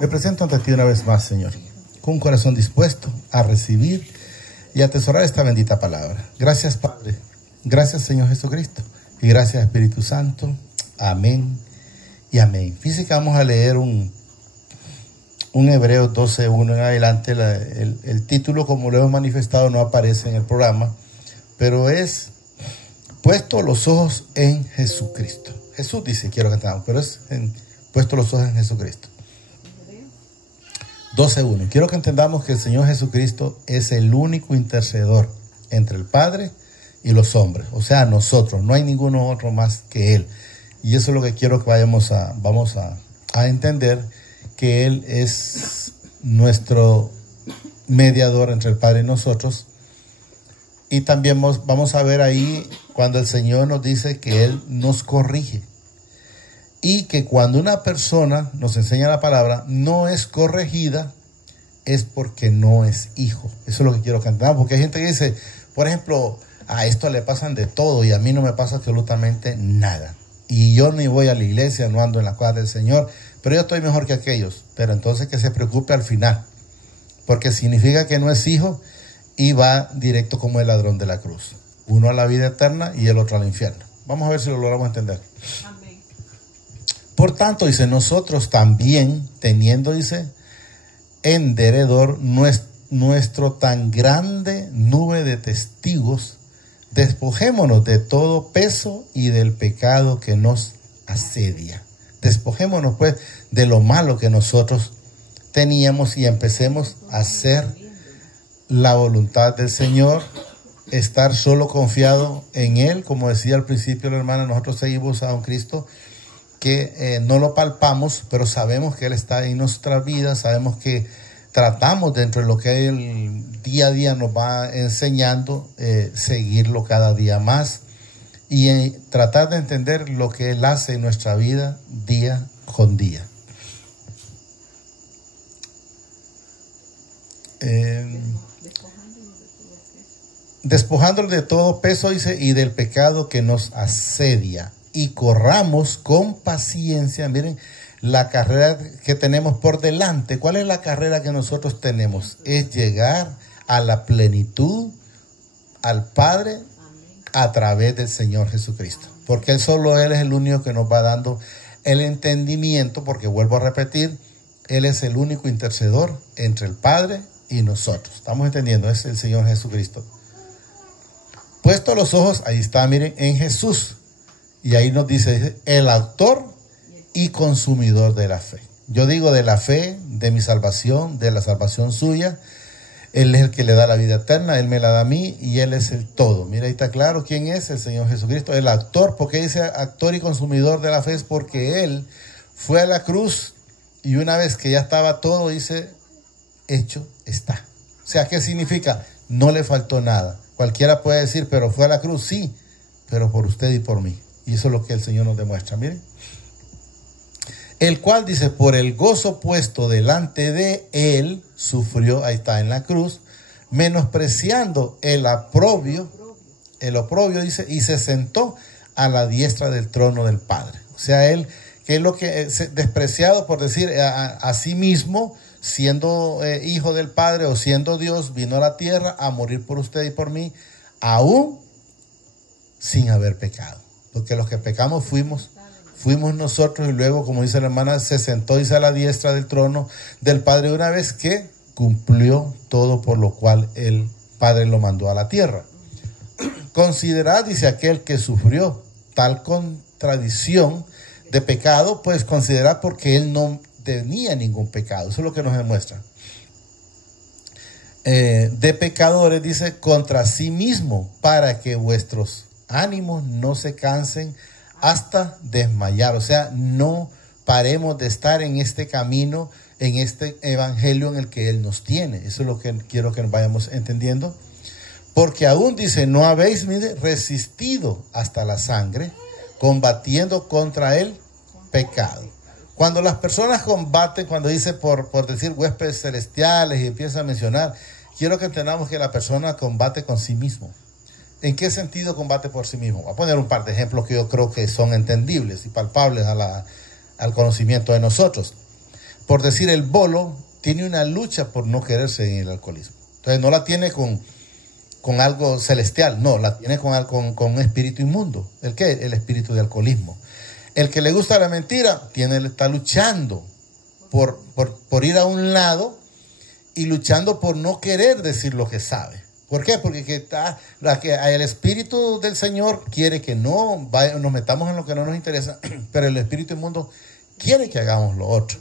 Me presento ante ti una vez más, Señor, con un corazón dispuesto a recibir y atesorar esta bendita palabra. Gracias, Padre. Gracias, Señor Jesucristo. Y gracias, Espíritu Santo. Amén y amén. Fíjense que vamos a leer un Hebreos 12:1 en adelante. El título, como lo hemos manifestado, no aparece en el programa, pero es puesto los ojos en Jesucristo. Jesús dice, quiero que entendamos, pero es puesto los ojos en Jesucristo. 12:1. Quiero que entendamos que el Señor Jesucristo es el único intercedor entre el Padre y los hombres, o sea, nosotros. No hay ninguno otro más que Él. Y eso es lo que quiero que vamos a entender, que Él es nuestro mediador entre el Padre y nosotros. Y también vamos a ver ahí cuando el Señor nos dice que Él nos corrige. Y que cuando una persona nos enseña la palabra, no es corregida, es porque no es hijo. Eso es lo que quiero que entendamos, porque hay gente que dice, por ejemplo, a esto le pasan de todo y a mí no me pasa absolutamente nada. Y yo ni voy a la iglesia, no ando en las cosas del Señor, pero yo estoy mejor que aquellos. Pero entonces que se preocupe al final, porque significa que no es hijo y va directo como el ladrón de la cruz. Uno a la vida eterna y el otro al infierno. Vamos a ver si lo logramos entender. Amén. Por tanto, dice, nosotros también, teniendo, dice, en derredor nuestro tan grande nube de testigos, despojémonos de todo peso y del pecado que nos asedia. Despojémonos, pues, de lo malo que nosotros teníamos y empecemos a hacer la voluntad del Señor, estar solo confiado en Él. Como decía al principio la hermana, nosotros seguimos a un Cristo que no lo palpamos, pero sabemos que Él está en nuestra vida, sabemos que tratamos dentro de lo que Él día a día nos va enseñando, seguirlo cada día más y tratar de entender lo que Él hace en nuestra vida día con día. Despojándolo de todo peso, dice, y del pecado que nos asedia, y corramos con paciencia, miren, la carrera que tenemos por delante. ¿Cuál es la carrera que nosotros tenemos? Es llegar a la plenitud, al Padre, a través del Señor Jesucristo. Porque Él es el único que nos va dando el entendimiento, porque vuelvo a repetir, Él es el único intercedor entre el Padre y nosotros. ¿Estamos entendiendo? Es el Señor Jesucristo. Puesto los ojos, ahí está, miren, en Jesús. Y ahí nos dice, el autor y consumidor de la fe. Yo digo de la fe, de mi salvación, de la salvación suya. Él es el que le da la vida eterna, Él me la da a mí y Él es el todo. Mira, ahí está claro quién es el Señor Jesucristo, el actor. ¿Por qué dice actor y consumidor de la fe? Es porque Él fue a la cruz y una vez que ya estaba todo, dice, hecho está. O sea, ¿qué significa? No le faltó nada. Cualquiera puede decir, pero fue a la cruz, sí, pero por usted y por mí. Y eso es lo que el Señor nos demuestra, miren. El cual, dice, por el gozo puesto delante de Él, sufrió, ahí está, en la cruz, menospreciando el oprobio, dice, y se sentó a la diestra del trono del Padre. O sea, Él, que es lo que es despreciado por decir a sí mismo, siendo hijo del Padre o siendo Dios, vino a la tierra a morir por usted y por mí, aún sin haber pecado. Porque los que pecamos fuimos nosotros, y luego, como dice la hermana, se sentó, dice, a la diestra del trono del Padre, una vez que cumplió todo por lo cual el Padre lo mandó a la tierra. Considerad, dice, aquel que sufrió tal contradicción de pecado, pues considerad porque Él no tenía ningún pecado. Eso es lo que nos demuestra. De pecadores, dice, contra sí mismo, para que vuestros ánimos no se cansen hasta desmayar. O sea, no paremos de estar en este camino, en este evangelio en el que Él nos tiene. Eso es lo que quiero que vayamos entendiendo. Porque aún, dice, no habéis, mire, resistido hasta la sangre, combatiendo contra el pecado. Cuando las personas combaten, cuando dice por decir huéspedes celestiales y empieza a mencionar, quiero que entendamos que la persona combate con sí mismo. ¿En qué sentido combate por sí mismo? Voy a poner un par de ejemplos que yo creo que son entendibles y palpables al conocimiento de nosotros. por decir, el bolo tiene una lucha por no quererse en el alcoholismo. Entonces no la tiene con algo celestial, no, la tiene con un espíritu inmundo. ¿El qué? El espíritu de alcoholismo. El que le gusta la mentira está luchando por ir a un lado y luchando por no querer decir lo que sabe. ¿Por qué? Porque el Espíritu del Señor quiere que nos metamos en lo que no nos interesa, pero el Espíritu inmundo quiere que hagamos lo otro.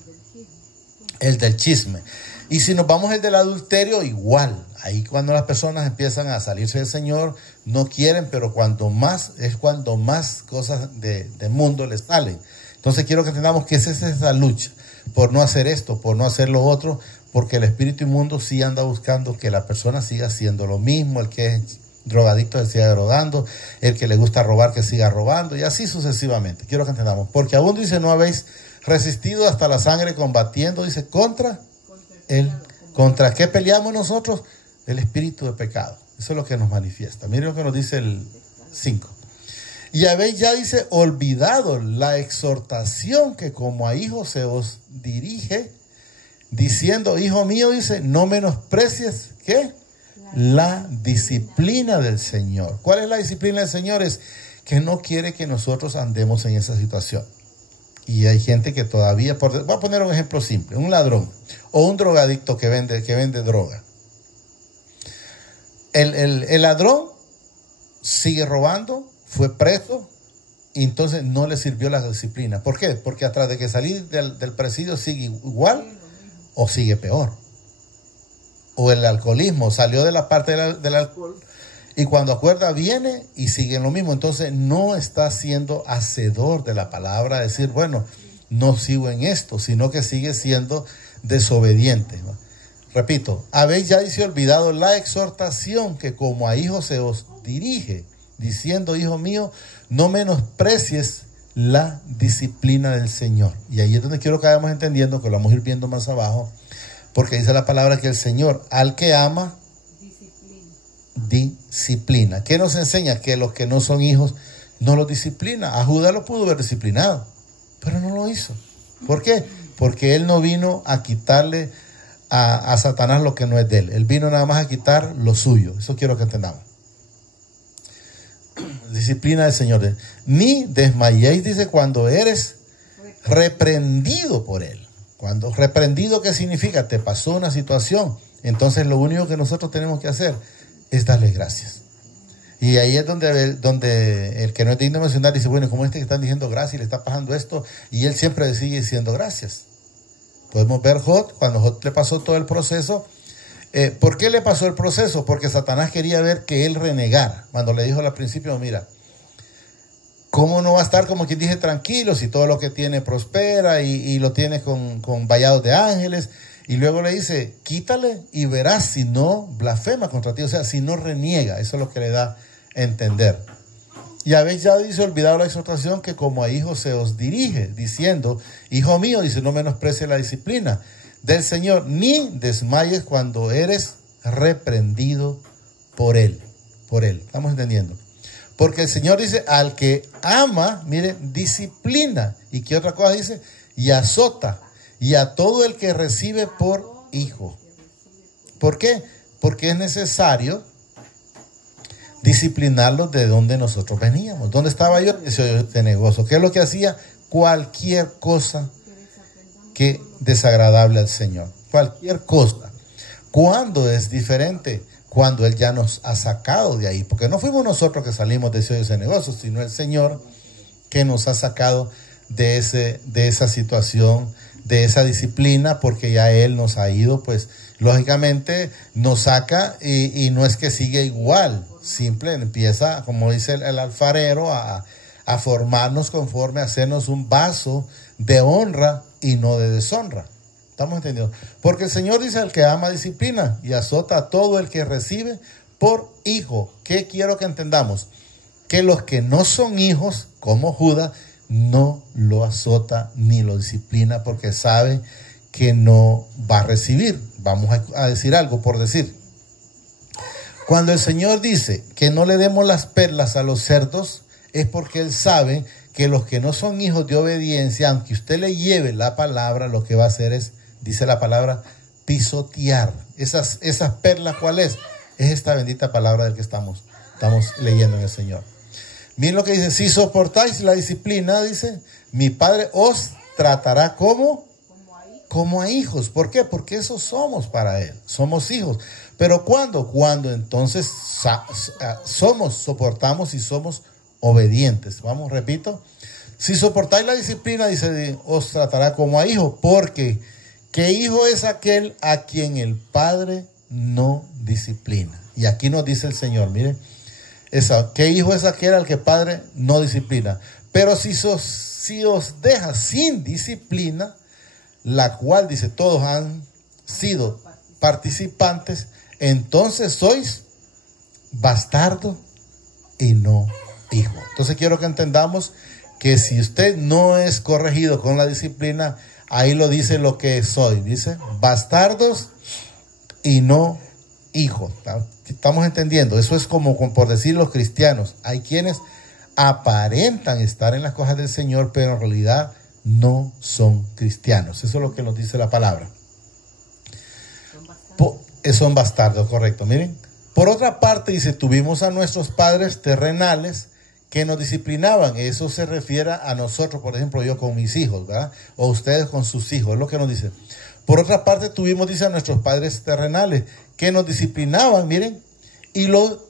El del chisme. Y si nos vamos el del adulterio, igual. Ahí cuando las personas empiezan a salirse del Señor, no quieren, pero cuando más cosas de mundo les salen. Entonces quiero que entendamos que esa es esa lucha, por no hacer esto, por no hacer lo otro, porque el espíritu inmundo sí anda buscando que la persona siga haciendo lo mismo, el que es drogadicto que siga drogando, el que le gusta robar que siga robando, y así sucesivamente. Quiero que entendamos, porque aún dice, no habéis resistido hasta la sangre combatiendo, dice, ¿contra qué peleamos nosotros? El espíritu de pecado. Eso es lo que nos manifiesta. Miren lo que nos dice el 5. Y habéis ya, dice, olvidado la exhortación que como a hijos se os dirige, diciendo, hijo mío, dice, no menosprecies, ¿qué? La disciplina del Señor. ¿Cuál es la disciplina del Señor? Es que no quiere que nosotros andemos en esa situación. Y hay gente que todavía, voy a poner un ejemplo simple, un ladrón o un drogadicto que vende droga. El ladrón sigue robando, fue preso, y entonces no le sirvió la disciplina. ¿Por qué? Porque atrás de que salir del presidio sigue igual o sigue peor. O el alcoholismo, salió de la parte del alcohol y cuando acuerda viene y sigue lo mismo. Entonces no está siendo hacedor de la palabra, decir, bueno, no sigo en esto, sino que sigue siendo desobediente. Repito, habéis ya, dice, olvidado la exhortación que como a hijos se os dirige, diciendo, hijo mío, no menosprecies la disciplina del Señor. Y ahí es donde quiero que vayamos entendiendo, que lo vamos a ir viendo más abajo, porque dice la palabra que el Señor, al que ama, disciplina. ¿Qué nos enseña? Que los que no son hijos no los disciplina. A Judas lo pudo haber disciplinado, pero no lo hizo. ¿Por qué? Porque él no vino a quitarle a Satanás lo que no es de él. Él vino nada más a quitar lo suyo. Eso quiero que entendamos. Disciplina del Señor. Ni desmayéis, dice, cuando eres reprendido por él. Cuando reprendido, ¿qué significa? Te pasó una situación. Entonces lo único que nosotros tenemos que hacer es darle gracias. Y ahí es donde el que no es digno de mencionar dice, bueno, ¿cómo que están diciendo gracias y le está pasando esto? Y él siempre sigue diciendo gracias. Podemos ver Job, cuando Job le pasó todo el proceso. ¿Por qué le pasó el proceso? Porque Satanás quería ver que él renegara. Cuando le dijo al principio, mira, ¿cómo no va a estar, como quien dice, tranquilo si todo lo que tiene prospera y lo tiene con vallados de ángeles? Y luego le dice, quítale y verás si no blasfema contra ti, o sea, si no reniega. Eso es lo que le da a entender. Y habéis ya, dice, olvidado la exhortación que como a hijos se os dirige, diciendo, hijo mío, dice, no menosprecies la disciplina del Señor, ni desmayes cuando eres reprendido por Él. Por Él, ¿estamos entendiendo? Porque el Señor dice, al que ama, mire, disciplina. ¿Y qué otra cosa dice? Y azota. Y a todo el que recibe por hijo. ¿Por qué? Porque es necesario disciplinarlos de donde nosotros veníamos. ¿Dónde estaba yo? Ese negocio. ¿Qué es lo que hacía? Cualquier cosa que desagradable al Señor. Cualquier cosa. ¿Cuándo es diferente? Cuando Él ya nos ha sacado de ahí. Porque no fuimos nosotros que salimos de ese negocio, sino el Señor que nos ha sacado de esa situación, de esa disciplina, porque ya Él nos ha ido, pues lógicamente nos saca y no es que sigue igual, simple empieza, como dice el alfarero, a formarnos conforme a hacernos un vaso de honra y no de deshonra. ¿Estamos entendiendo? Porque el Señor dice, al que ama disciplina y azota a todo el que recibe por hijo. ¿Qué quiero que entendamos? Que los que no son hijos, como Judas, no lo azota ni lo disciplina porque sabe que no va a recibir. Vamos a decir algo por decir. Cuando el Señor dice que no le demos las perlas a los cerdos, es porque Él sabe que los que no son hijos de obediencia, aunque usted le lleve la palabra, lo que va a hacer es dice la palabra pisotear. Esas perlas, ¿cuál es? Es esta bendita palabra del que estamos leyendo en el Señor. Miren lo que dice: si soportáis la disciplina, dice, mi Padre os tratará como a hijos. ¿Por qué? Porque eso somos para Él. Somos hijos. ¿Pero cuándo? Cuando entonces soportamos y somos obedientes. Vamos, repito. Si soportáis la disciplina, dice, os tratará como a hijos. Porque ¿qué hijo es aquel a quien el Padre no disciplina? Y aquí nos dice el Señor, miren, ¿qué hijo es aquel al que el Padre no disciplina? Pero si os deja sin disciplina, la cual, dice, todos han sido participantes, entonces sois bastardo y no hijo. Entonces quiero que entendamos que si usted no es corregido con la disciplina, ahí lo dice lo que soy, dice, bastardos y no hijos. Estamos entendiendo, eso es como por decir los cristianos. Hay quienes aparentan estar en las cosas del Señor, pero en realidad no son cristianos. Eso es lo que nos dice la palabra. Son bastardos, correcto. Miren, por otra parte, dice, tuvimos a nuestros padres terrenales que nos disciplinaban. Eso se refiere a nosotros, por ejemplo, yo con mis hijos, ¿verdad? O ustedes con sus hijos, es lo que nos dice. Por otra parte, tuvimos, dice, a nuestros padres terrenales que nos disciplinaban, miren, y los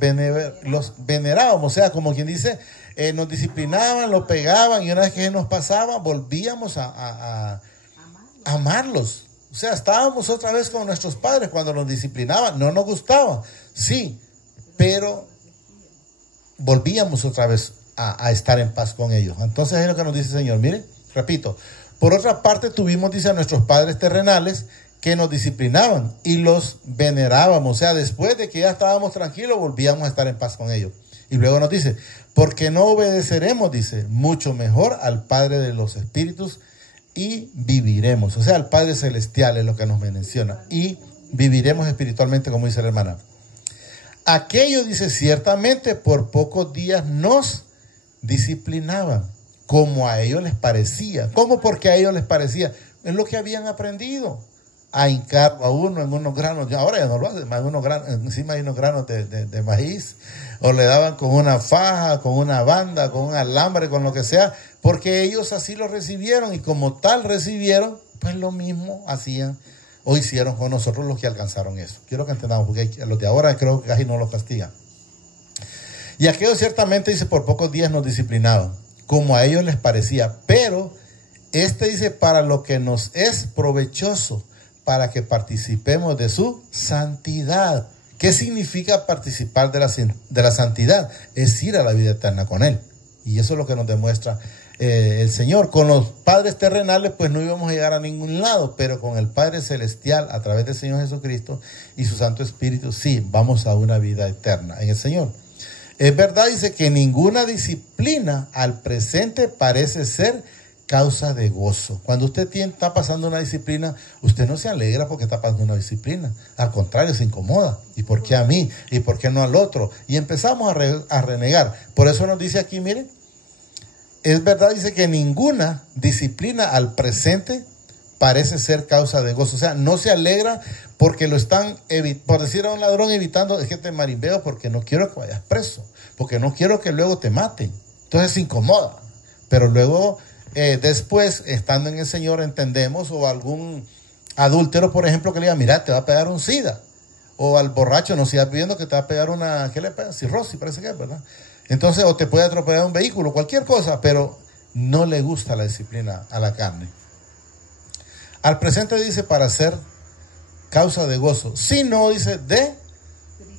venerábamos. O sea, como quien dice, nos disciplinaban, los pegaban, y una vez que nos pasaba, volvíamos a amarlos. O sea, estábamos otra vez con nuestros padres cuando nos disciplinaban. No nos gustaba, sí, pero volvíamos otra vez a estar en paz con ellos. Entonces es lo que nos dice el Señor. Miren, repito, por otra parte tuvimos, dice, a nuestros padres terrenales que nos disciplinaban y los venerábamos. O sea, después de que ya estábamos tranquilos, volvíamos a estar en paz con ellos. Y luego nos dice, porque no obedeceremos, dice, mucho mejor al Padre de los Espíritus y viviremos. O sea, al Padre Celestial es lo que nos menciona. Y viviremos espiritualmente, como dice la hermana. Aquello, dice, ciertamente por pocos días nos disciplinaban, como a ellos les parecía. ¿Cómo? Porque a ellos les parecía. Es lo que habían aprendido. A hincar a uno en unos granos, ahora ya no lo hacen, encima hay unos granos de maíz, o le daban con una faja, con una banda, con un alambre, con lo que sea, porque ellos así lo recibieron, y como tal recibieron, pues lo mismo hacían o hicieron con nosotros los que alcanzaron eso. Quiero que entendamos, porque los de ahora creo que casi no los castigan. Y aquellos ciertamente, dice, por pocos días nos disciplinaban, como a ellos les parecía, pero dice, para lo que nos es provechoso, para que participemos de su santidad. ¿Qué significa participar de la santidad? Es ir a la vida eterna con Él. Y eso es lo que nos demuestra el Señor. Con los padres terrenales, pues no íbamos a llegar a ningún lado, pero con el Padre Celestial, a través del Señor Jesucristo y su Santo Espíritu, sí, vamos a una vida eterna en el Señor. Es verdad, dice, que ninguna disciplina al presente parece ser causa de gozo. Cuando usted está pasando una disciplina, usted no se alegra porque está pasando una disciplina. Al contrario, se incomoda. ¿Y por qué a mí? ¿Y por qué no al otro? Y empezamos a renegar. Por eso nos dice aquí, miren, es verdad, dice, que ninguna disciplina al presente parece ser causa de gozo. O sea, no se alegra porque lo están, por decir a un ladrón, evitando, es que te marimbeo porque no quiero que vayas preso, porque no quiero que luego te maten. Entonces se incomoda. Pero luego después, estando en el Señor, entendemos, o algún adúltero, por ejemplo, que le diga, mira, te va a pegar un SIDA, o al borracho, no sigas pidiendo que te va a pegar una, ¿qué le pega? Cirrosis, parece que es, ¿verdad? Entonces, o te puede atropellar un vehículo, cualquier cosa, pero no le gusta la disciplina a la carne. Al presente dice, para ser causa de gozo, si no, dice, de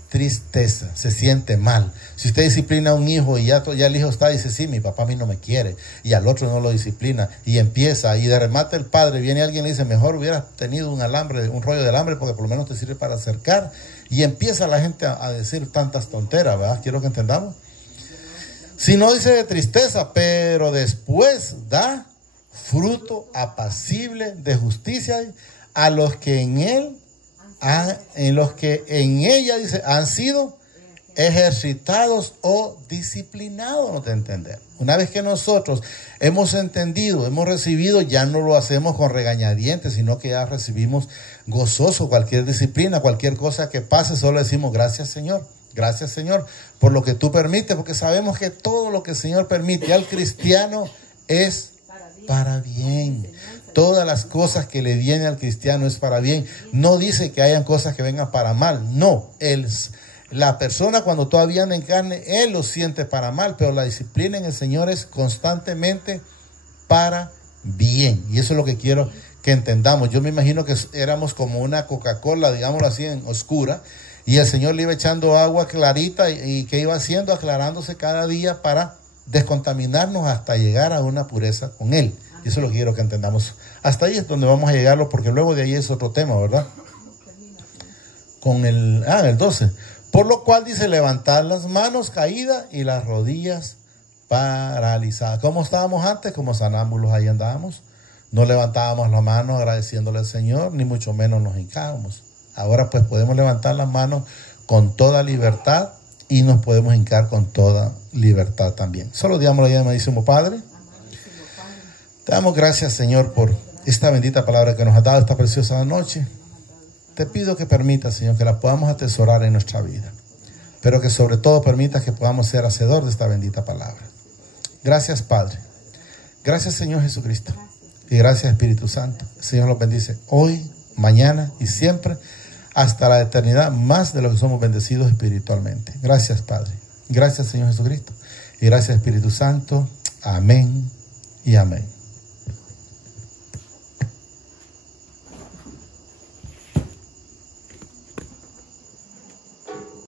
tristeza, se siente mal. Si usted disciplina a un hijo y ya el hijo está, dice, sí, mi papá a mí no me quiere, y al otro no lo disciplina, y empieza, y de remate el padre, viene alguien y le dice, mejor hubieras tenido un rollo de alambre, porque por lo menos te sirve para acercar, y empieza la gente a decir tantas tonteras, ¿verdad? Quiero que entendamos. Si no, dice, de tristeza, pero después da fruto apacible de justicia a los que en ella, dice, han sido ejercitados o disciplinados, no te entender. Una vez que nosotros hemos entendido, hemos recibido, ya no lo hacemos con regañadientes, sino que ya recibimos gozoso cualquier disciplina, cualquier cosa que pase, solo decimos gracias Señor, por lo que tú permites, porque sabemos que todo lo que el Señor permite al cristiano es para bien. Todas las cosas que le vienen al cristiano es para bien. No dice que hayan cosas que vengan para mal, no, la persona cuando todavía anda en carne, él lo siente para mal, pero la disciplina en el Señor es constantemente para bien. Y eso es lo que quiero que entendamos. Yo me imagino que éramos como una Coca-Cola, digámoslo así, en oscura, y el Señor le iba echando agua clarita y que iba haciendo, aclarándose cada día para descontaminarnos hasta llegar a una pureza con Él. Y eso es lo que quiero que entendamos. Hasta ahí es donde vamos a llegarlo, porque luego de ahí es otro tema, ¿verdad? Con el 12. Por lo cual dice, levantar las manos caídas y las rodillas paralizadas. ¿Cómo estábamos antes? Como sonámbulos ahí andábamos. No levantábamos las manos agradeciéndole al Señor, ni mucho menos nos hincábamos. Ahora pues podemos levantar las manos con toda libertad y nos podemos hincar con toda libertad también. Solo digámoslo ya, amadísimo Padre. Te damos gracias, Señor, por esta bendita palabra que nos has dado esta preciosa noche. Te pido que permitas, Señor, que la podamos atesorar en nuestra vida, pero que sobre todo permitas que podamos ser hacedor de esta bendita palabra. Gracias, Padre. Gracias, Señor Jesucristo. Y gracias, Espíritu Santo. El Señor los bendice hoy, mañana y siempre, hasta la eternidad, más de lo que somos bendecidos espiritualmente. Gracias, Padre. Gracias, Señor Jesucristo. Y gracias, Espíritu Santo. Amén y amén.